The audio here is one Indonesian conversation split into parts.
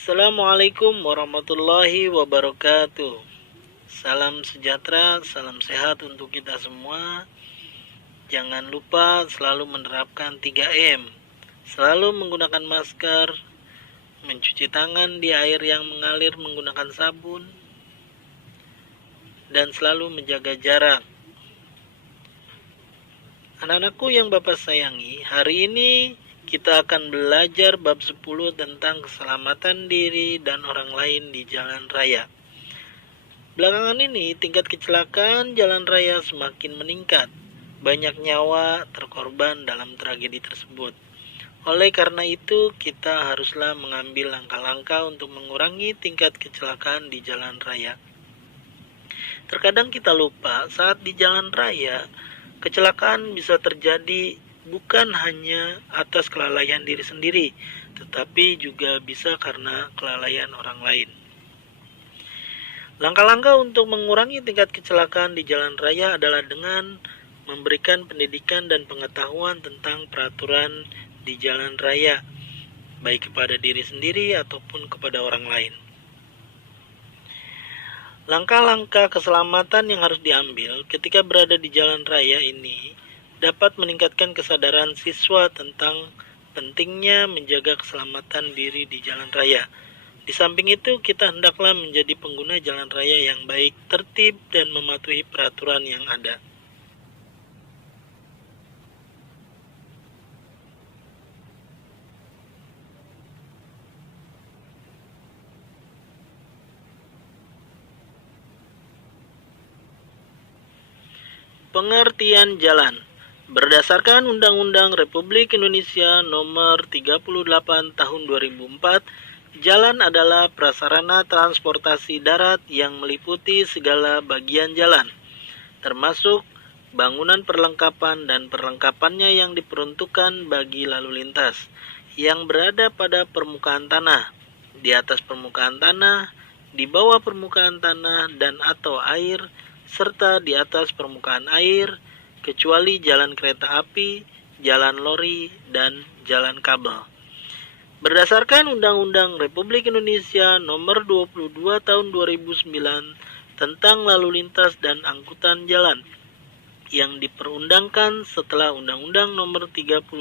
Assalamualaikum warahmatullahi wabarakatuh. Salam sejahtera, salam sehat untuk kita semua. Jangan lupa selalu menerapkan 3M. Selalu menggunakan masker, mencuci tangan di air yang mengalir menggunakan sabun, dan selalu menjaga jarak. Anak-anakku yang Bapak sayangi, hari ini kita akan belajar bab 10 tentang keselamatan diri dan orang lain di jalan raya. Belakangan ini tingkat kecelakaan jalan raya semakin meningkat. Banyak nyawa terkorban dalam tragedi tersebut. Oleh karena itu, kita haruslah mengambil langkah-langkah untuk mengurangi tingkat kecelakaan di jalan raya. Terkadang kita lupa saat di jalan raya, kecelakaan bisa terjadi bukan hanya atas kelalaian diri sendiri, tetapi juga bisa karena kelalaian orang lain. Langkah-langkah untuk mengurangi tingkat kecelakaan di jalan raya adalah dengan memberikan pendidikan dan pengetahuan tentang peraturan di jalan raya, baik kepada diri sendiri ataupun kepada orang lain. Langkah-langkah keselamatan yang harus diambil ketika berada di jalan raya ini dapat meningkatkan kesadaran siswa tentang pentingnya menjaga keselamatan diri di jalan raya. Di samping itu, kita hendaklah menjadi pengguna jalan raya yang baik, tertib, dan mematuhi peraturan yang ada. Pengertian jalan. Berdasarkan Undang-Undang Republik Indonesia Nomor 38 Tahun 2004, jalan adalah prasarana transportasi darat yang meliputi segala bagian jalan, termasuk bangunan perlengkapan dan perlengkapannya yang diperuntukkan bagi lalu lintas, yang berada pada permukaan tanah, di atas permukaan tanah, di bawah permukaan tanah dan atau air, serta di atas permukaan air, kecuali jalan kereta api, jalan lori, dan jalan kabel. Berdasarkan Undang-Undang Republik Indonesia Nomor 22 Tahun 2009 tentang lalu lintas dan angkutan jalan, yang diperundangkan setelah Undang-Undang Nomor 38,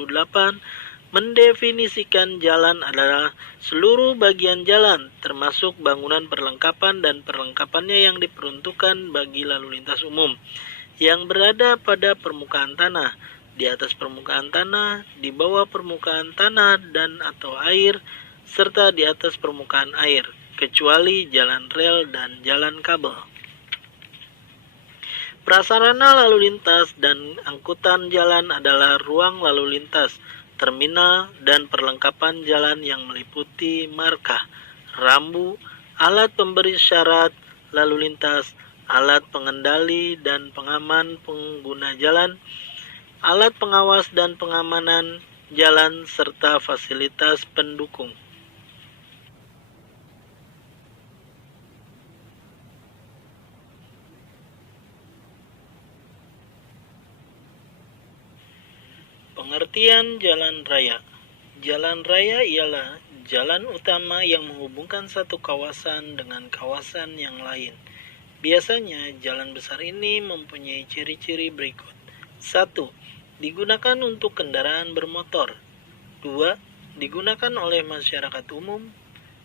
mendefinisikan jalan adalah seluruh bagian jalan, termasuk bangunan perlengkapan dan perlengkapannya yang diperuntukkan bagi lalu lintas umum, yang berada pada permukaan tanah, di atas permukaan tanah, di bawah permukaan tanah dan atau air, serta di atas permukaan air, kecuali jalan rel dan jalan kabel. Prasarana lalu lintas dan angkutan jalan adalah ruang lalu lintas, terminal, dan perlengkapan jalan yang meliputi markah, rambu, alat pemberi syarat lalu lintas, alat pengendali dan pengaman pengguna jalan, alat pengawas dan pengamanan jalan, serta fasilitas pendukung. Pengertian jalan raya. Jalan raya ialah jalan utama yang menghubungkan satu kawasan dengan kawasan yang lain. Biasanya jalan besar ini mempunyai ciri-ciri berikut. 1. Digunakan untuk kendaraan bermotor. 2. Digunakan oleh masyarakat umum.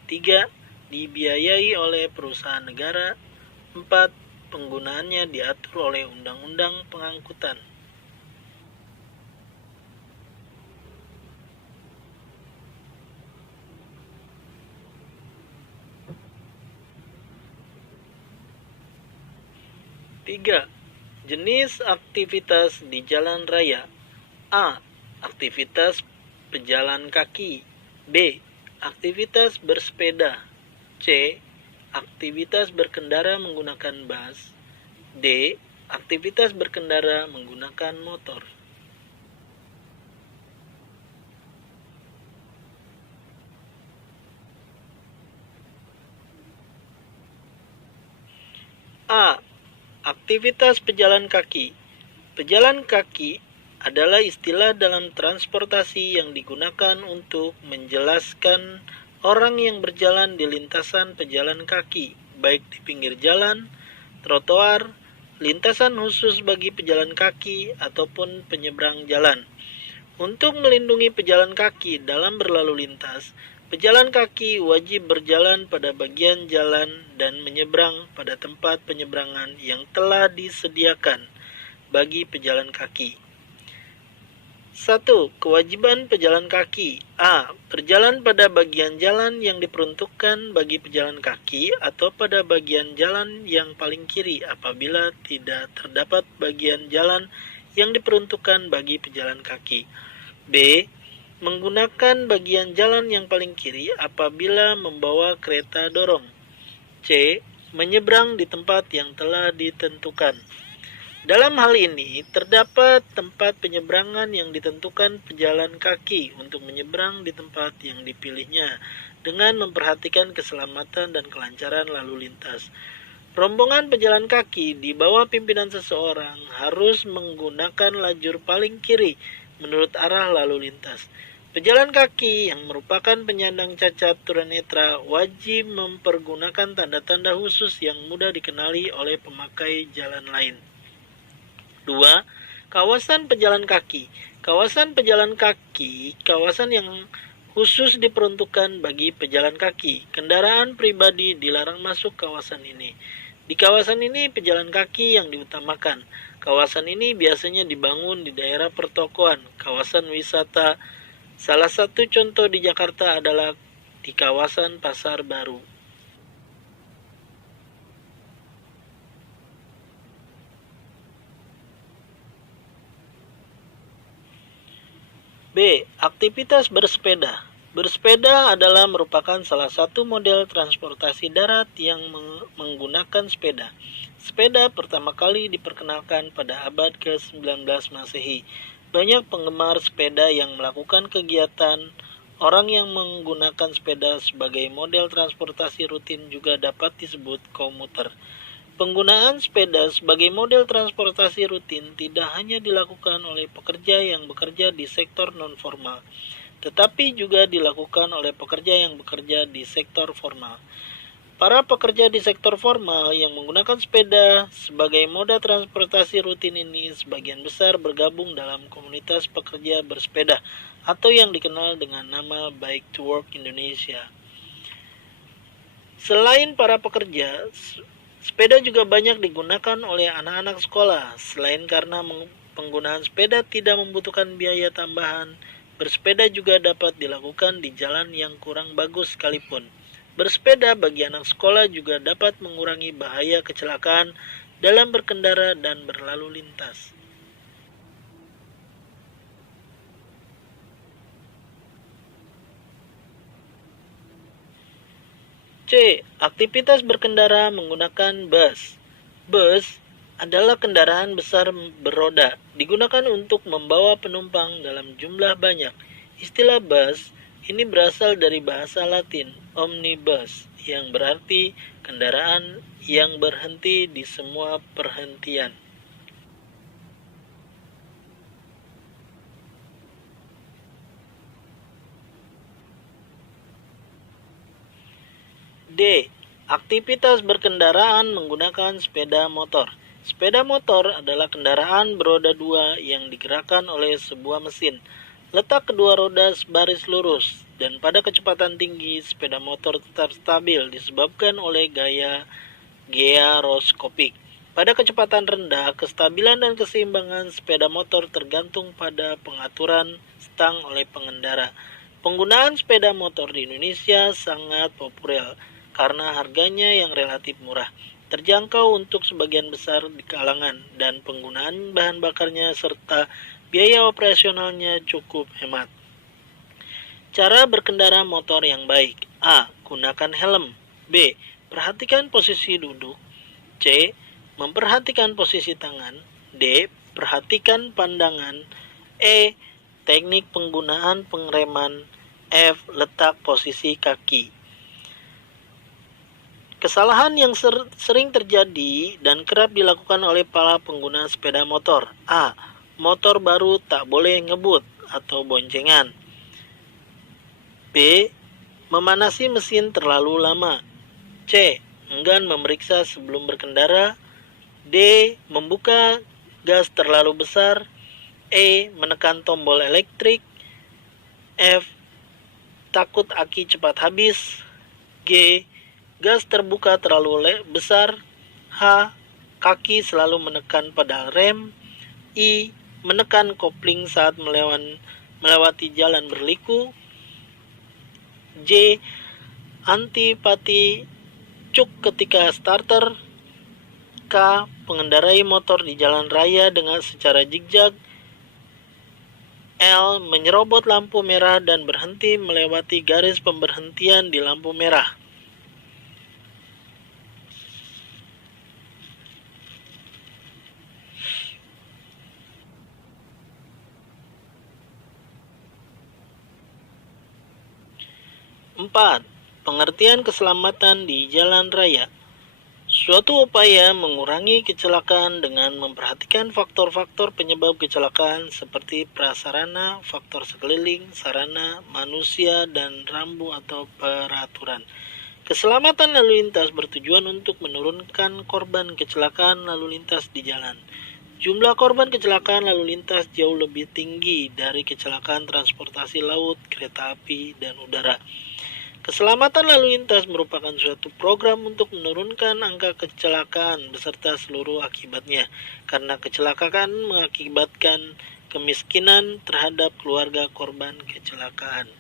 3. Dibiayai oleh perusahaan negara. 4. Penggunaannya diatur oleh Undang-Undang Pengangkutan. Tiga, jenis aktivitas di jalan raya. A. Aktivitas pejalan kaki. B. Aktivitas bersepeda. C. Aktivitas berkendara menggunakan bus. D. Aktivitas berkendara menggunakan motor. A. Aktivitas pejalan kaki. Pejalan kaki adalah istilah dalam transportasi yang digunakan untuk menjelaskan orang yang berjalan di lintasan pejalan kaki, baik di pinggir jalan, trotoar, lintasan khusus bagi pejalan kaki, ataupun penyeberang jalan. Untuk melindungi pejalan kaki dalam berlalu lintas, pejalan kaki wajib berjalan pada bagian jalan dan menyeberang pada tempat penyeberangan yang telah disediakan bagi pejalan kaki. 1. Kewajiban pejalan kaki. A. Berjalan pada bagian jalan yang diperuntukkan bagi pejalan kaki atau pada bagian jalan yang paling kiri apabila tidak terdapat bagian jalan yang diperuntukkan bagi pejalan kaki. B. Menggunakan bagian jalan yang paling kiri apabila membawa kereta dorong. C. Menyeberang di tempat yang telah ditentukan. Dalam hal ini, terdapat tempat penyeberangan yang ditentukan pejalan kaki untuk menyeberang di tempat yang dipilihnya dengan memperhatikan keselamatan dan kelancaran lalu lintas. Rombongan pejalan kaki di bawah pimpinan seseorang harus menggunakan lajur paling kiri menurut arah lalu lintas. Pejalan kaki yang merupakan penyandang cacat tunanetra wajib mempergunakan tanda-tanda khusus yang mudah dikenali oleh pemakai jalan lain. 2. Kawasan pejalan kaki. Kawasan pejalan kaki, kawasan yang khusus diperuntukkan bagi pejalan kaki. Kendaraan pribadi dilarang masuk kawasan ini. Di kawasan ini pejalan kaki yang diutamakan. Kawasan ini biasanya dibangun di daerah pertokoan, kawasan wisata. Salah satu contoh di Jakarta adalah di kawasan Pasar Baru. B. Aktivitas bersepeda. Bersepeda adalah merupakan salah satu model transportasi darat yang menggunakan sepeda. Sepeda pertama kali diperkenalkan pada abad ke-19 Masehi. Banyak penggemar sepeda yang melakukan kegiatan. Orang yang menggunakan sepeda sebagai model transportasi rutin juga dapat disebut komuter. Penggunaan sepeda sebagai model transportasi rutin tidak hanya dilakukan oleh pekerja yang bekerja di sektor non-formal, tetapi juga dilakukan oleh pekerja yang bekerja di sektor formal. Para pekerja di sektor formal yang menggunakan sepeda sebagai moda transportasi rutin ini sebagian besar bergabung dalam komunitas pekerja bersepeda atau yang dikenal dengan nama Bike to Work Indonesia. Selain para pekerja, sepeda juga banyak digunakan oleh anak-anak sekolah. Selain karena penggunaan sepeda tidak membutuhkan biaya tambahan, bersepeda juga dapat dilakukan di jalan yang kurang bagus sekalipun. Bersepeda bagi anak sekolah juga dapat mengurangi bahaya kecelakaan dalam berkendara dan berlalu lintas. C. Aktivitas berkendara menggunakan bus. Bus adalah kendaraan besar beroda, digunakan untuk membawa penumpang dalam jumlah banyak. Istilah bus ini berasal dari bahasa Latin omnibus, yang berarti kendaraan yang berhenti di semua perhentian. D. Aktivitas berkendaraan menggunakan sepeda motor. Sepeda motor adalah kendaraan beroda dua yang digerakkan oleh sebuah mesin. Letak kedua roda sebaris lurus, dan pada kecepatan tinggi, sepeda motor tetap stabil disebabkan oleh gaya gyroscopik. Pada kecepatan rendah, kestabilan dan keseimbangan sepeda motor tergantung pada pengaturan stang oleh pengendara. Penggunaan sepeda motor di Indonesia sangat populer karena harganya yang relatif murah, terjangkau untuk sebagian besar di kalangan, dan penggunaan bahan bakarnya serta biaya operasionalnya cukup hemat. Cara berkendara motor yang baik. A. Gunakan helm. B. Perhatikan posisi duduk. C. Memperhatikan posisi tangan. D. Perhatikan pandangan. E. Teknik penggunaan pengereman. F. Letak posisi kaki. Kesalahan yang sering terjadi dan kerap dilakukan oleh para pengguna sepeda motor. A. Motor baru tak boleh ngebut atau boncengan. B. Memanasi mesin terlalu lama. C. Enggan memeriksa sebelum berkendara. D. Membuka gas terlalu besar. E. Menekan tombol elektrik. F. Takut aki cepat habis. G. Gas terbuka terlalu besar. H. Kaki selalu menekan pedal rem. I. Menekan kopling saat melewati jalan berliku. J. Antipati cuk ketika starter. K. Mengendarai motor di jalan raya dengan secara zigzag. L. Menyerobot lampu merah dan berhenti melewati garis pemberhentian di lampu merah. Empat. Pengertian keselamatan di jalan raya. Suatu upaya mengurangi kecelakaan dengan memperhatikan faktor-faktor penyebab kecelakaan seperti prasarana, faktor sekeliling, sarana, manusia, dan rambu atau peraturan. Keselamatan lalu lintas bertujuan untuk menurunkan korban kecelakaan lalu lintas di jalan. Jumlah korban kecelakaan lalu lintas jauh lebih tinggi dari kecelakaan transportasi laut, kereta api, dan udara. Keselamatan lalu lintas merupakan suatu program untuk menurunkan angka kecelakaan beserta seluruh akibatnya, karena kecelakaan mengakibatkan kemiskinan terhadap keluarga korban kecelakaan.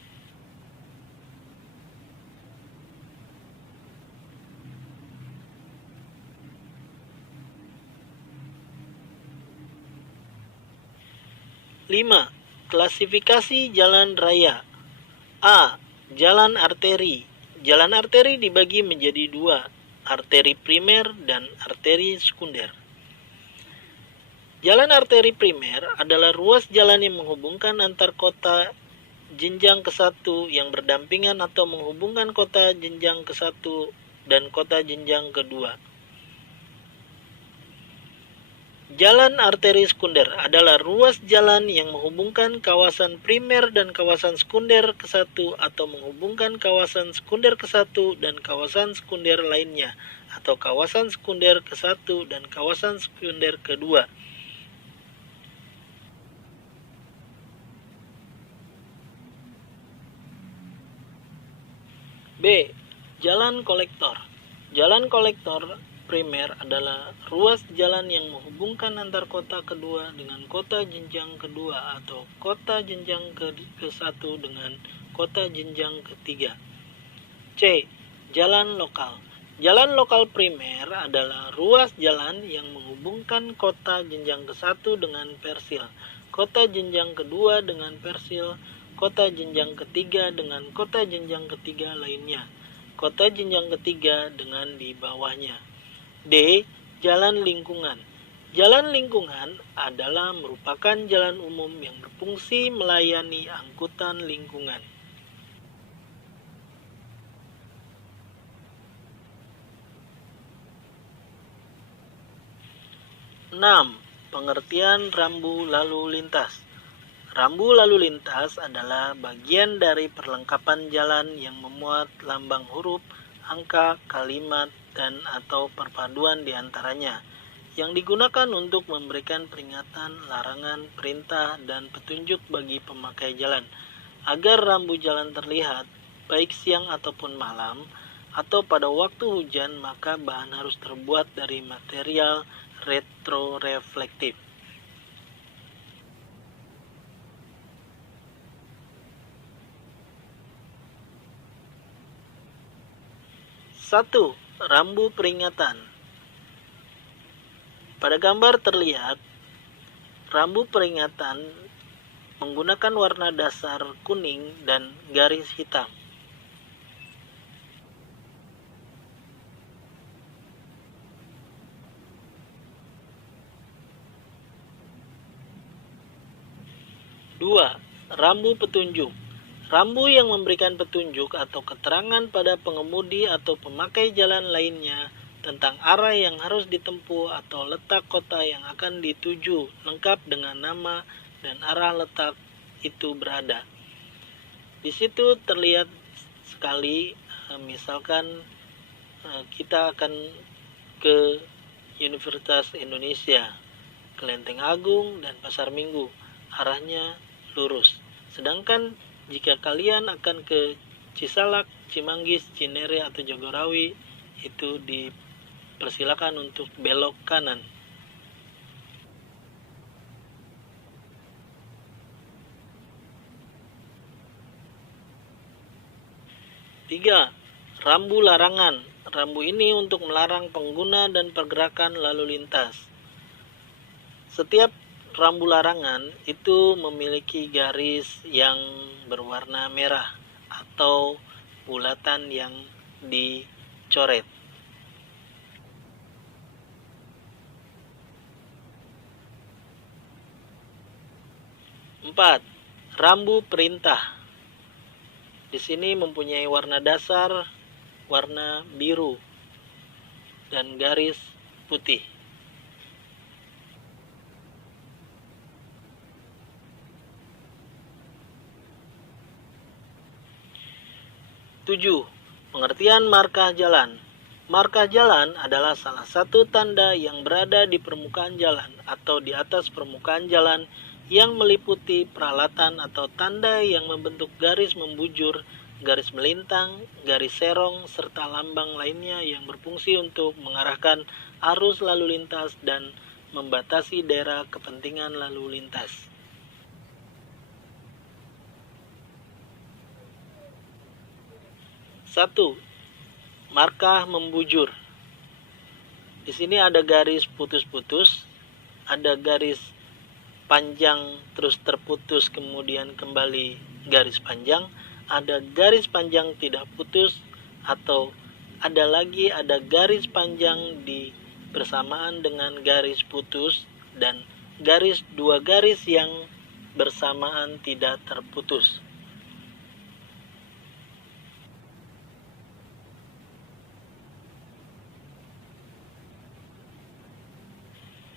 Lima. Klasifikasi jalan raya. A. Jalan arteri. Jalan arteri dibagi menjadi dua, arteri primer dan arteri sekunder. Jalan arteri primer adalah ruas jalan yang menghubungkan antar kota jenjang ke-1 yang berdampingan atau menghubungkan kota jenjang ke-1 dan kota jenjang ke-2. Jalan arteri sekunder adalah ruas jalan yang menghubungkan kawasan primer dan kawasan sekunder ke-1 atau menghubungkan kawasan sekunder ke-1 dan kawasan sekunder lainnya atau kawasan sekunder ke-1 dan kawasan sekunder ke-2. B. Jalan kolektor. Jalan kolektor primer adalah ruas jalan yang menghubungkan antar kota kedua dengan kota jenjang kedua atau kota jenjang ke-1 dengan kota jenjang ketiga. C. Jalan lokal. Jalan lokal primer adalah ruas jalan yang menghubungkan kota jenjang ke-1 dengan persil, kota jenjang kedua dengan persil, kota jenjang ketiga dengan kota jenjang ketiga lainnya, kota jenjang ketiga dengan di bawahnya. D. Jalan lingkungan. Jalan lingkungan adalah merupakan jalan umum yang berfungsi melayani angkutan lingkungan. 6. Pengertian rambu lalu lintas. Rambu lalu lintas adalah bagian dari perlengkapan jalan yang memuat lambang huruf, angka, kalimat, dan atau perpaduan di antaranya, yang digunakan untuk memberikan peringatan, larangan, perintah, dan petunjuk bagi pemakai jalan, agar rambu jalan terlihat, baik siang ataupun malam, atau pada waktu hujan, maka bahan harus terbuat dari material retroreflektif. 1. Rambu peringatan. Pada gambar terlihat rambu peringatan menggunakan warna dasar kuning dan garis hitam. Dua, rambu petunjuk. Rambu yang memberikan petunjuk atau keterangan pada pengemudi atau pemakai jalan lainnya tentang arah yang harus ditempuh atau letak kota yang akan dituju, lengkap dengan nama dan arah letak itu berada. Di situ terlihat sekali, misalkan kita akan ke Universitas Indonesia, ke Lenteng Agung dan Pasar Minggu, arahnya lurus. Sedangkan jika kalian akan ke Cisalak, Cimanggis, Cinere atau Jagorawi, itu dipersilakan untuk belok kanan. 3. Rambu larangan. Rambu ini untuk melarang pengguna dan pergerakan lalu lintas. Setiap rambu larangan itu memiliki garis yang berwarna merah atau bulatan yang dicoret. 4. Rambu perintah. Di sini mempunyai warna dasar, warna biru, dan garis putih. 7. Pengertian markah jalan. Markah jalan adalah salah satu tanda yang berada di permukaan jalan atau di atas permukaan jalan yang meliputi peralatan atau tanda yang membentuk garis membujur, garis melintang, garis serong, serta lambang lainnya yang berfungsi untuk mengarahkan arus lalu lintas dan membatasi daerah kepentingan lalu lintas. 1. Markah membujur. Di sini ada garis putus-putus, ada garis panjang terus terputus kemudian kembali garis panjang, ada garis panjang tidak putus, atau ada garis panjang di bersamaan dengan garis putus, dan dua garis yang bersamaan tidak terputus.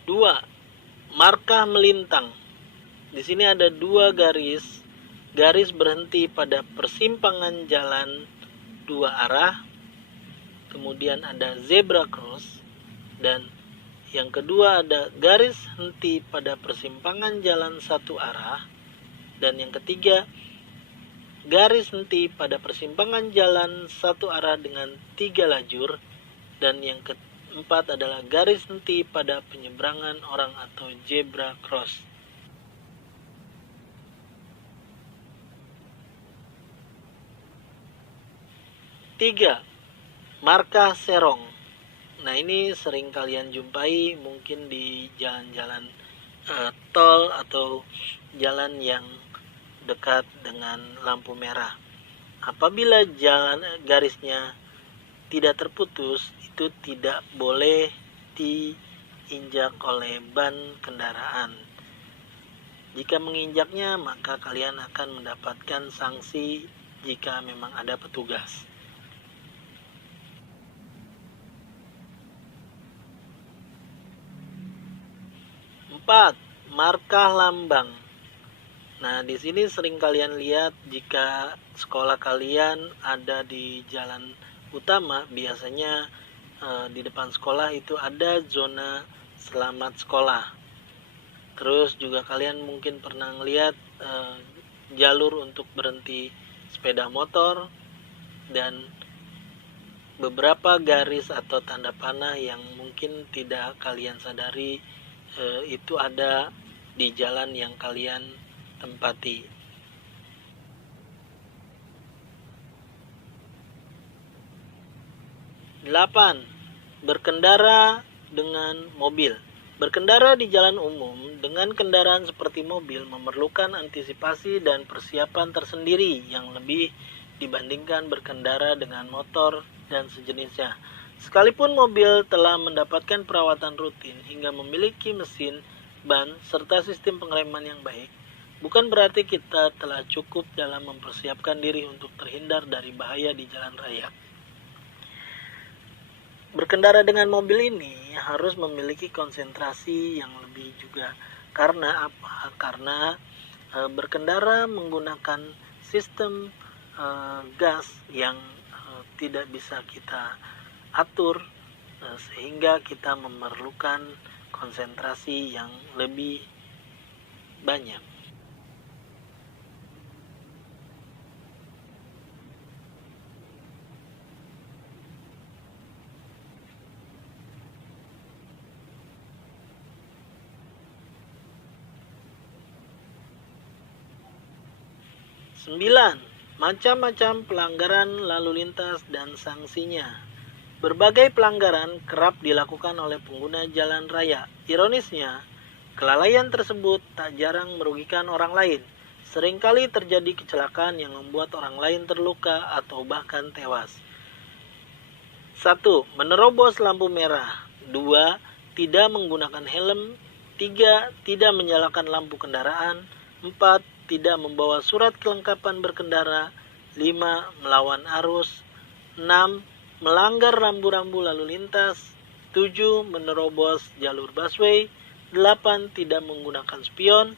2. Markah melintang. Di sini ada dua garis berhenti pada persimpangan jalan dua arah, kemudian ada zebra cross, dan yang kedua ada garis henti pada persimpangan jalan satu arah, dan yang ketiga garis henti pada persimpangan jalan satu arah dengan 3 lajur, dan yang keempat adalah garis henti pada penyeberangan orang atau zebra cross. 3. Markah serong. Nah, ini sering kalian jumpai mungkin di jalan-jalan tol atau jalan yang dekat dengan lampu merah. Apabila garisnya tidak terputus, itu tidak boleh diinjak oleh ban kendaraan. Jika menginjaknya, maka kalian akan mendapatkan sanksi jika memang ada petugas. 4. Markah lambang. Nah, di sini sering kalian lihat jika sekolah kalian ada di jalan utama, biasanya di depan sekolah itu ada zona selamat sekolah. Terus juga kalian mungkin pernah lihat jalur untuk berhenti sepeda motor dan beberapa garis atau tanda panah yang mungkin tidak kalian sadari itu ada di jalan yang kalian tempati. 8. Berkendara dengan mobil. Berkendara di jalan umum dengan kendaraan seperti mobil memerlukan antisipasi dan persiapan tersendiri yang lebih dibandingkan berkendara dengan motor dan sejenisnya. Sekalipun mobil telah mendapatkan perawatan rutin hingga memiliki mesin, ban, serta sistem pengereman yang baik, bukan berarti kita telah cukup dalam mempersiapkan diri untuk terhindar dari bahaya di jalan raya. Berkendara dengan mobil ini harus memiliki konsentrasi yang lebih juga. Karena apa? Karena berkendara menggunakan sistem gas yang tidak bisa kita atur, sehingga kita memerlukan konsentrasi yang lebih banyak. Sembilan, macam-macam pelanggaran lalu lintas dan sanksinya. Berbagai pelanggaran kerap dilakukan oleh pengguna jalan raya. Ironisnya, kelalaian tersebut tak jarang merugikan orang lain. Seringkali terjadi kecelakaan yang membuat orang lain terluka atau bahkan tewas. 1. Menerobos lampu merah. 2. Tidak menggunakan helm. 3. Tidak menyalakan lampu kendaraan. 4. Tidak membawa surat kelengkapan berkendara. 5. Melawan arus. 6. Melanggar rambu-rambu lalu lintas. 7. Menerobos jalur busway. 8. Tidak menggunakan spion.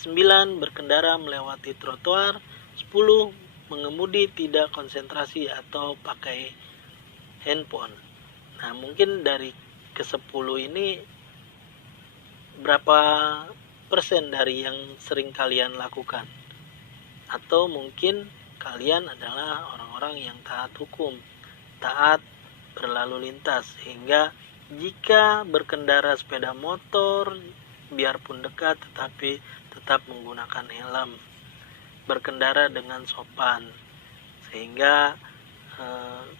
9. Berkendara melewati trotoar. 10. Mengemudi tidak konsentrasi atau pakai handphone. Nah, mungkin dari ke-10 ini berapa persen dari yang sering kalian lakukan? Atau mungkin kalian adalah orang-orang yang taat hukum, taat berlalu lintas, sehingga jika berkendara sepeda motor biarpun dekat tetapi tetap menggunakan helm, berkendara dengan sopan, sehingga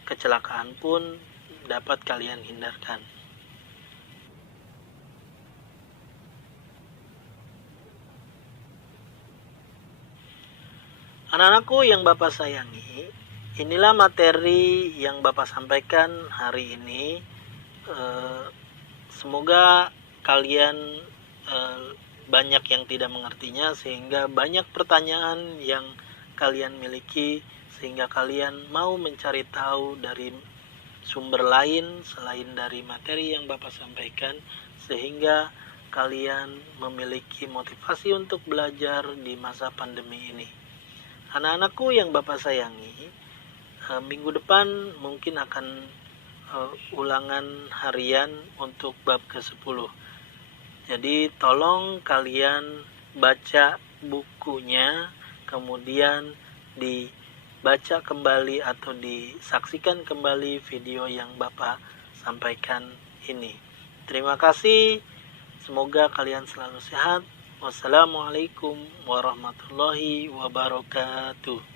kecelakaan pun dapat kalian hindarkan. Anak-anakku yang Bapak sayangi, inilah materi yang Bapak sampaikan hari ini. Semoga kalian banyak yang tidak mengertinya, sehingga banyak pertanyaan yang kalian miliki, sehingga kalian mau mencari tahu dari sumber lain selain dari materi yang Bapak sampaikan, sehingga kalian memiliki motivasi untuk belajar di masa pandemi ini. Anak-anakku yang Bapak sayangi, minggu depan mungkin akan ulangan harian untuk bab ke-10. Jadi tolong kalian baca bukunya, kemudian dibaca kembali atau disaksikan kembali video yang Bapak sampaikan ini. Terima kasih. Semoga kalian selalu sehat. Wassalamualaikum warahmatullahi wabarakatuh.